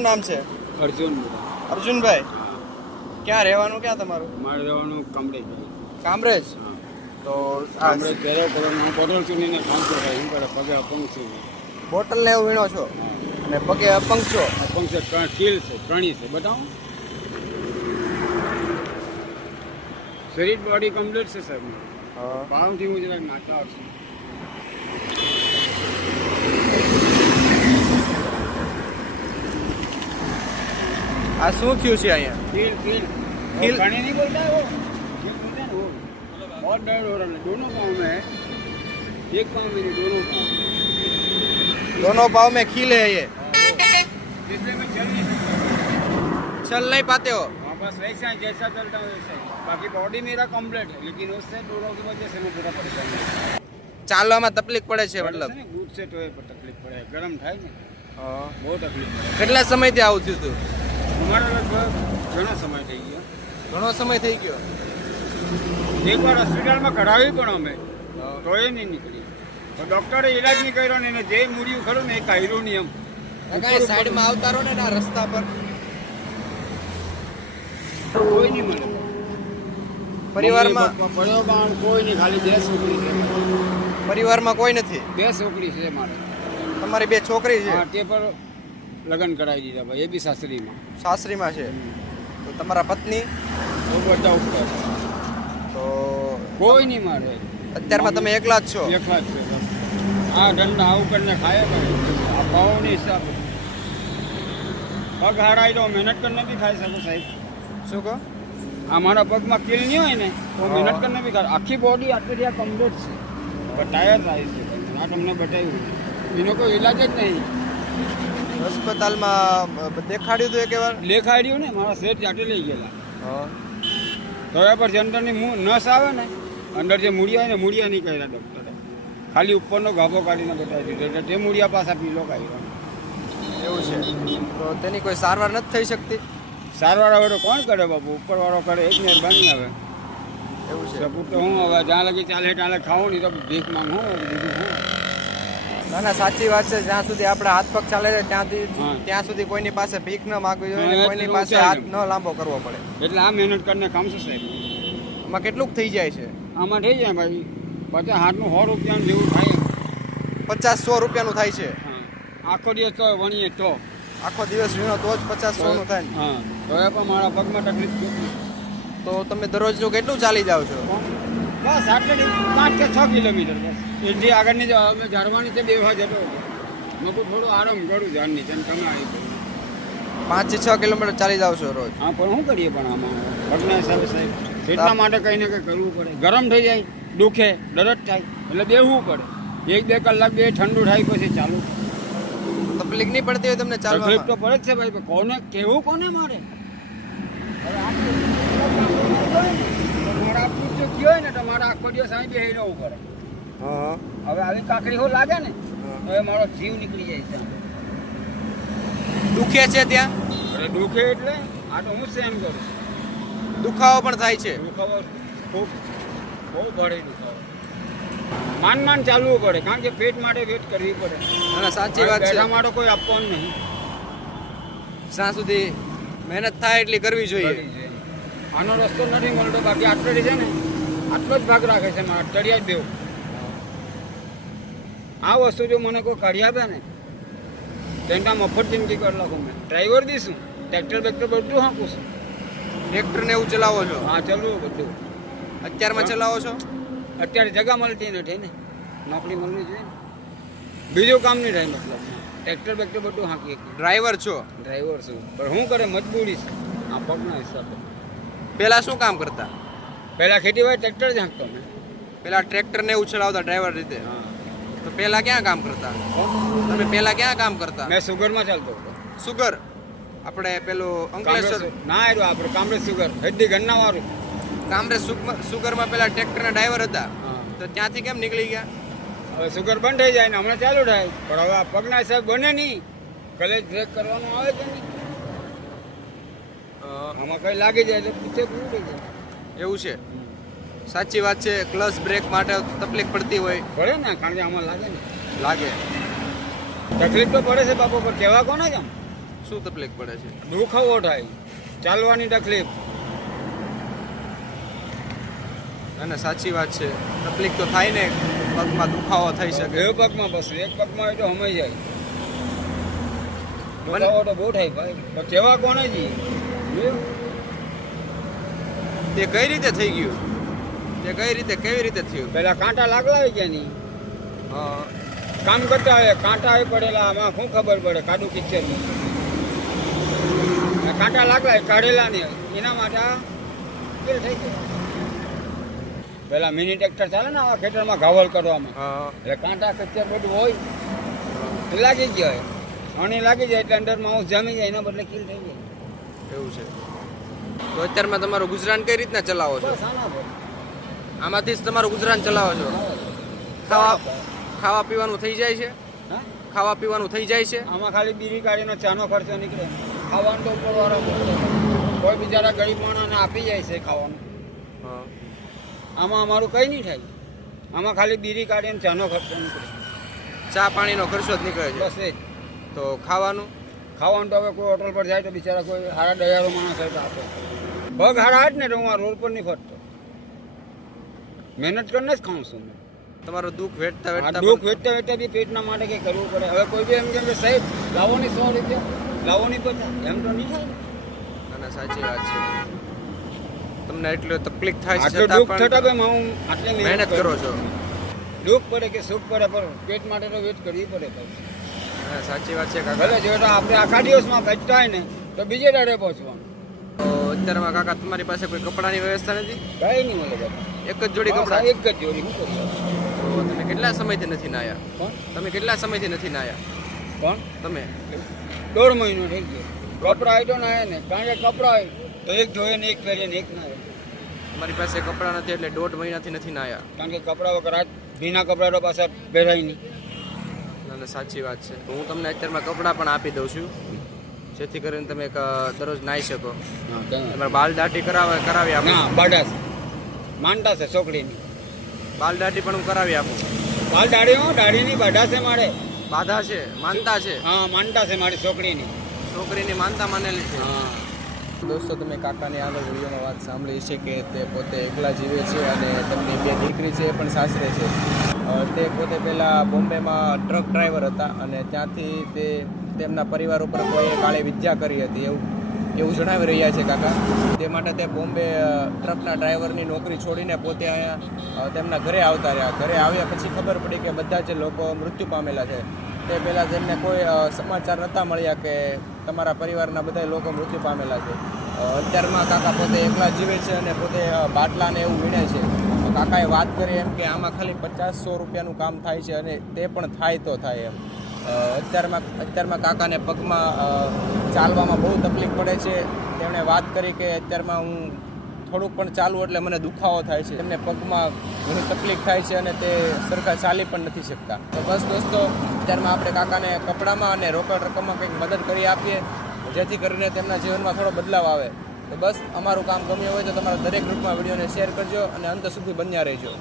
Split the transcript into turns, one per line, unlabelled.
શું નામ છે?
અર્જુન.
અર્જુનભાઈ ક્યાં રહેવાનું ક્યાં તમારું?
મારે રહેવાનું કામરેજ
કામરેજ? તો
કામરેજ ઘરે હું બોટલ ચૂનીને કામ કરે એમ કરે પગે અપંગ છું.
બોટલ ને એવું વીણો છો? અને પગે અપંગ છો?
અપંગ છે ત્રણ કીલ છે ત્રણી છે બતાવો. શરીર બોડી કમ્પ્લીટ છે સાહેબ
હા.
પાવથી હું જરાક નાચતા આવશે.
આ શું થયું છે અહીંયા
कील कील
कील?
कील पानी नहीं बोलता है वो कील बोलता है ना वो बहुत दर्द हो रहा है दोनों पाँव में है एक पाँव में नहीं दोनों पाँव
दोनों पाँव में खील है ये
इसलिए मैं चल नहीं सकता
चल नहीं पाते हो
हाँ बस वैसा ही जैसा चलता हूँ वैसा ही बाकी बॉडी मेरा कंप्लीट है लेकिन उससे दोनों की वजह से मैं पूरा परेशान हूँ
ચાલવામાં તકલીફ પડે છે મતલબ
बूट से टोए पर तकलीफ पड़े गरम થાય ને
હા.
બહુ તકલીફ પડે
કેટલા સમયથી આવું થયું હતું
અમારે લગભગ ઘણો સમય થઈ ગયો.
ઘણો સમય થઈ ગયો.
એકવાર હોસ્પિટલમાં કઢાવી પણ અમે. તો એ નહીં નીકળી. તો ડૉક્ટરે ઈલાજ નહીં કર્યો ને એને જે મૂડ્યું ખરું ને એ કાઢ્યું નહીં એમ
કાંઈ સાઈડમાં આવતા રહો ને ના રસ્તા પર.
કોઈ નહીં મળે.
પરિવારમાં
પડ્યો બાણ કોઈ નહીં ખાલી બે છોકરી છે.
પરિવારમાં કોઈ નથી?
બે છોકરી છે મારે.
તમારી બે છોકરી છે?
તે પર લગ્ન કરાવી દીધા ભાઈ એ બી સાસરીમાં.
સાસરીમાં છે. તો તમારા પત્ની? તો
કોઈ નહીં મારે.
અત્યારમાં તમે એકલા જ છો?
એકલા જ છો. આ ધંધા આવું કરીને ખાય આ ભાવની પગ હારાય તો મહેનત કરીને બી ખાઈ શકો સાહેબ.
શું કહો?
આ મારા પગમાં કિલ નહીં હોય ને તો મહેનત કરીને બી ખાય આખી બોડી આટલી આ કમ્પ્લીટ છે. પણ ટાયર થાય છે. આ તમને બતાવ્યું. એનો કોઈ ઈલાજ જ નહીં.
હોસ્પિટલમાં દેખાડ્યું હતું એક વાર
લેખાડ્યું ને મારા શેઠ ચાટી લઈ ગયેલા.
હા.
તો એ પર જે નસ આવે ને અંદર જે મૂળિયા હોય ને મૂળિયા નહીં કર્યા ડૉક્ટરે. ખાલી ઉપરનો ગાભો કાઢીને બતાવી દીધો એટલે તે મૂળિયા પાછા પીલો કાઢ્યો
એવું છે. તો તેની કોઈ સારવાર નથી થઈ શકતી?
સારવાર હવે કોણ કરે બાપુ? ઉપરવાળો કરે એ જ મહેરબાની આવે
એવું છે.
સપોર્ટ તો હું હવે જ્યાં લગી ચાલે ત્યાં લગી ખાવું નહીં તો ભીખ માંગું બીજું
ના ના સાચી વાત છે. જ્યાં સુધી આપણે હાથ પગ ચાલે છે ત્યાંથી
સુધી
ત્યાં સુધી કોઈની પાસે ભીખ ન માગવી જોઈએ કોઈની પાસે હાથ ન લાંબો કરવો પડે.
એટલે આ મહેનત કરીને કામ છે સાહેબ?
આમાં કેટલુંક થઈ જાય છે.
આમાં થઈ જાય ભાઈ. પચાસ હાથનું સો રૂપિયાનું જેવું થાય.
પચાસ સો રૂપિયાનું થાય છે.
આખો દિવસ તો વણીએ તો.
આખો દિવસ વીણો તો જ પચાસ સો નું થાય ને.
હા. તો પણ મારા પગમાં તકલીફ.
તો તમે દરરોજનું કેટલું ચાલી જાઓ છો?
બસ આટલે પાંચ કે છ કિલોમીટર બસ. એથી આગળની ઝાડવાની છે બે જતો મકું થોડું આરામ કરું ઝાડની નીચે તમે આવી.
પાંચથી છ કિલોમીટર ચાલી જાવ છો રોજ?
હા પણ શું કરીએ પણ આમાં? પગના સાહેબ સાહેબ એટલા માટે કંઈ ને કંઈ કરવું પડે. ગરમ થઈ જાય દુખે દરદ થાય એટલે બેહવું પડે. એક બે કલાક બે ઠંડુ થાય પછી ચાલુ.
તકલીફ નહીં પડતી હોય તમને
તકલીફ તો પડે જ છે ભાઈ કોને કેવું કોને મારે? હવે આટલું મારા આટલું જો થયું ને તો આખો દિવસ અહીં બેહી રહેવું પડે. હવે આવી કાકડી હો લાગે ને. તો મારો જીવ નીકળી જાય છે.
દુખે છે ત્યાં?
અરે દુખે એટલે આ તો હું સેમ કરું
દુખાવો પણ થાય છે.
દુખાવો ખૂબ બહુ પડે દુખાવો. માન માન ચાલવું પડે કારણ કે પેટ માટે વેટ કરવી પડે.
ના સાચી વાત છે.
માટે કોઈ આપવાનું નહીં.
સાં સુધી મહેનત થાય એટલી કરવી જોઈએ.
કરવી જોઈએ. આનો રસ્તો નથી મળતો બાકી આટલો છે ને આટલો જ ભાગ રાખે છે મારા અઠવાડિયા જ દેવું. આ વસ્તુ જો મને કોઈ કાઢી આપે ને તેના મફત જિંદગી કરી નાખું મેં. ડ્રાઈવર દઈશું ટ્રેક્ટર બેક્ટર બધું હાંકું છું.
ટ્રેક્ટર ને એવું ચલાવો છો?
હા ચલવું બધું.
અત્યારમાં ચલાવો છો?
અત્યારે જગા મળતી નથી ને નોકરી મળવી જોઈએ ને. બીજું કામ નહીં થાય મતલબ. ટ્રેક્ટર બેક્ટર બધું હાંકી
ડ્રાઈવર છો?
ડ્રાઈવર છું. પણ શું કરે મજબૂરી છે. આ પગના હિસાબે.
પહેલાં શું કામ કરતા?
પહેલાં ખેતીવાડી ટ્રેક્ટર જ હાંકતો મેં.
પહેલાં ટ્રેક્ટરને ઉછળાવતા એવું ચલાવતા ડ્રાઈવર રીતે?
હા.
તો પહેલા ક્યાં કામ કરતા? તમે પહેલા ક્યાં કામ કરતા?
મેં સુગરમાં ચાલતો હતો.
સુગર? આપણે પેલું અંકલેશ્વર
ના આવ્યું આપણું કામરેજ સુગર. હેડી ગન્ના વાળું
કામરેજ સુગ- સુગરમાં પેલા ટ્રેક્ટરના ડ્રાઈવર હતા. તો ત્યાંથી કેમ નીકળી ગયા?
હવે સુગર બંધ થઈ જાય ને હમણાં ચાલુ થાય. પણ હવે આ પગના સાહેબ બને નહીં. કલેજ બ્રેક કરવાનું આવે કે નહીં? આમાં કઈ લાગી જાય એટલે પૂછે
એવું છે. સાચી વાત છે ક્લચ બ્રેક માટે તકલીફ પડતી હોય.
પડે ને કારણ કે આમાં લાગે ને.
લાગે.
તકલીફ તો પડે છે બાપુ પણ કહેવા કોને કેમ?
શું તકલીફ પડે છે?
દુખાવો થાય. ચાલવાની તકલીફ.
અને સાચી વાત છે તકલીફ તો થાય ને પગમાં દુખાવો થઈ શકે.
બે પગમાં બસ એક પગમાં તો હમાઈ જાય. દુખાવો તો બહુ થાય ભાઈ પણ કહેવા કોને જી?
તે કઈ રીતે થઈ ગયું? તે કઈ રીતે કેવી રીતે થયું?
પેલા કાંટા લાગલા હોય કે નહીં?
હા.
કામ કરતા હોય કાંટા હોય પડેલા આમાં શું ખબર પડે? કાડું કિચરમાં કાંટા લાગલા હોય, કાઢેલા નહીં. હોય. એના માટે ફેલ થઈ ગયા. પેલા મિની ટ્રેક્ટર ચાલે ને આવા ખેતરમાં ઘાવલ કરવામાં.
હા.
એટલે કાંટા કચ્ચર બધું હોય. એ લાગી જ જાય. અને લાગી જાય એટલે અંદરમાં હું જામી જાય એના બદલે કિલ થઈ જાય.
એવું છે. તો અત્યારમાં તમારું ગુજરાન કઈ રીતના ચલાવો છો? આમાંથી જ તમારું ગુજરાન ચલાવો છો. ખાવા ખાવા પીવાનું થઈ જાય છે.
હા?
ખાવા પીવાનું થઈ જાય છે.
આમાં ખાલી બીરી કાઢીનો ચાનો ખર્ચો નીકળે. ખાવાનું તો ઉપરવાળો પડે. કોઈ બિચારા ગરીબ માણસને આપી જાય છે ખાવાનું.
હા.
આમાં અમારું કંઈ નહીં થાય. આમાં ખાલી બીરી કાઢીને ચાનો ખર્ચો નીકળે.
ચા પાણીનો ખર્ચો જ નીકળે છે.
બસ એ
તો ખાવાનું?
ખાવાનું તો હવે કોઈ હોટલ પર જાય તો બિચારા કોઈ હારા દયાળુ માણસ હોય તો આપે. પગ હારા જ ને તો હું આ રોડ પર નહીં ફરતો. મહેનત કરીને જ ખાઉં છું તમારો
તમારું દુઃખ વેઠતા વેઠતા
દુઃખ
વેઠતા
વેચતા બી પેટના માટે કંઈ કરવું પડે. હવે કોઈ બી એમ કેમ કે સાહેબ લાવો ની સો રૂપિયા. લાવો ની પચાસ. એમ તો નહીં થાય ને.
ના, ના, સાચી વાત છે. તમને એટલો તકલીફ થાય છે
દુઃખ થતા
પણ
હું આટલી
મહેનત કરો છો.
દુઃખ પડે કે સુખ પડે પણ પેટ માટે તો વેટ કરવી પડે
પછી સાચી વાત છે કાકા.
ભલે જો આપણે આખા દિવસમાં બચતા હોય ને તો બીજે દાડે પહોંચવાનું.
અત્યારમાં કાકા તમારી પાસે કોઈ કપડાની વ્યવસ્થા નથી?
કઈ નહીં મળે
એક જ જોડી કપડાં?
એક જ જોડી
તો તમે કેટલા સમયથી નથી નાયા?
કોણ?
તમે કેટલા સમયથી નથી નાયા?
કોણ?
તમે?
દોઢ મહિનો થઈ ગયો. કપડાં આવ્યો નાયા ને કારણ કે કપડા તો એક ધોયે ને એક પહેરીએ ને એક નાયા
મારી પાસે કપડાં નથી એટલે દોઢ મહિનાથી નથી નાયા.
કારણ કે કપડા વગર આજ ભીના કપડાં પાસે પહેરાય નહીં.
ના, સાચી વાત છે. હું તમને અત્યારમાં કપડાં પણ આપી દઉં છું. જેથી કરીને તમે એક, દરરોજ નાહી શકો. તમારે બાલ દાટી કરાવે કરાવી આપણે
ના બાડા છે માનતા છે છોકરીની
બાલ દાઢી પણ હું કરાવી આપું.
બાલ દાઢી હું દાઢીની બાધા છે મારે.
બાધા છે માનતા છે.
હા માનતા છે મારી છોકરીની.
છોકરીની માનતા માનેલી છે.
હા.
દોસ્તો તમે કાકાની આગળ વિડીયોમાં વાત સાંભળી છે કે તે પોતે એકલા જીવે છે અને તેમની બે દીકરી છે એ પણ સાસરે છે. તે પોતે પહેલાં બોમ્બેમાં ટ્રક ડ્રાઈવર હતા અને ત્યાંથી તે તેમના પરિવાર ઉપર કોઈએ કાળે વિદ્યા કરી હતી એવું એવું જણાવી રહ્યા છે કાકા. તે માટે તે બોમ્બે ટ્રકના ડ્રાઈવરની નોકરી છોડીને પોતે અહીંયા તેમના ઘરે આવતા રહ્યા. ઘરે આવ્યા પછી ખબર પડી કે બધા જે લોકો મૃત્યુ પામેલા છે. તે પહેલાં તેમને કોઈ સમાચાર નહોતા મળ્યા કે તમારા પરિવારના બધા લોકો મૃત્યુ પામેલા છે. અત્યારમાં કાકા પોતે એકલા જીવે છે અને પોતે બાટલાને એવું વીણે છે. કાકાએ વાત કરી એમ કે આમાં ખાલી પચાસ સો રૂપિયાનું કામ થાય છે અને તે પણ થાય તો થાય એમ. અત્યારમાં અત્યારમાં કાકાને પગમાં ચાલવામાં બહુ તકલીફ પડે છે. તેમણે વાત કરી કે અત્યારમાં હું થોડુંક પણ ચાલવું એટલે મને દુખાવો થાય છે. તેમને પગમાં ઘણી તકલીફ થાય છે અને તે સરખા ચાલી પણ નથી શકતા. તો બસ દોસ્તો, અત્યારમાં આપણે કાકાને કપડામાં અને રોકડ રકમમાં કંઈક મદદ કરી આપીએ, જેથી કરીને તેમના જીવનમાં થોડો બદલાવ આવે. તો બસ, અમારું કામ ગમ્યું હોય તો તમારા દરેક ગ્રુપમાં વિડીયોને શેર કરજો અને અંત સુધી બન્યા રહેજો.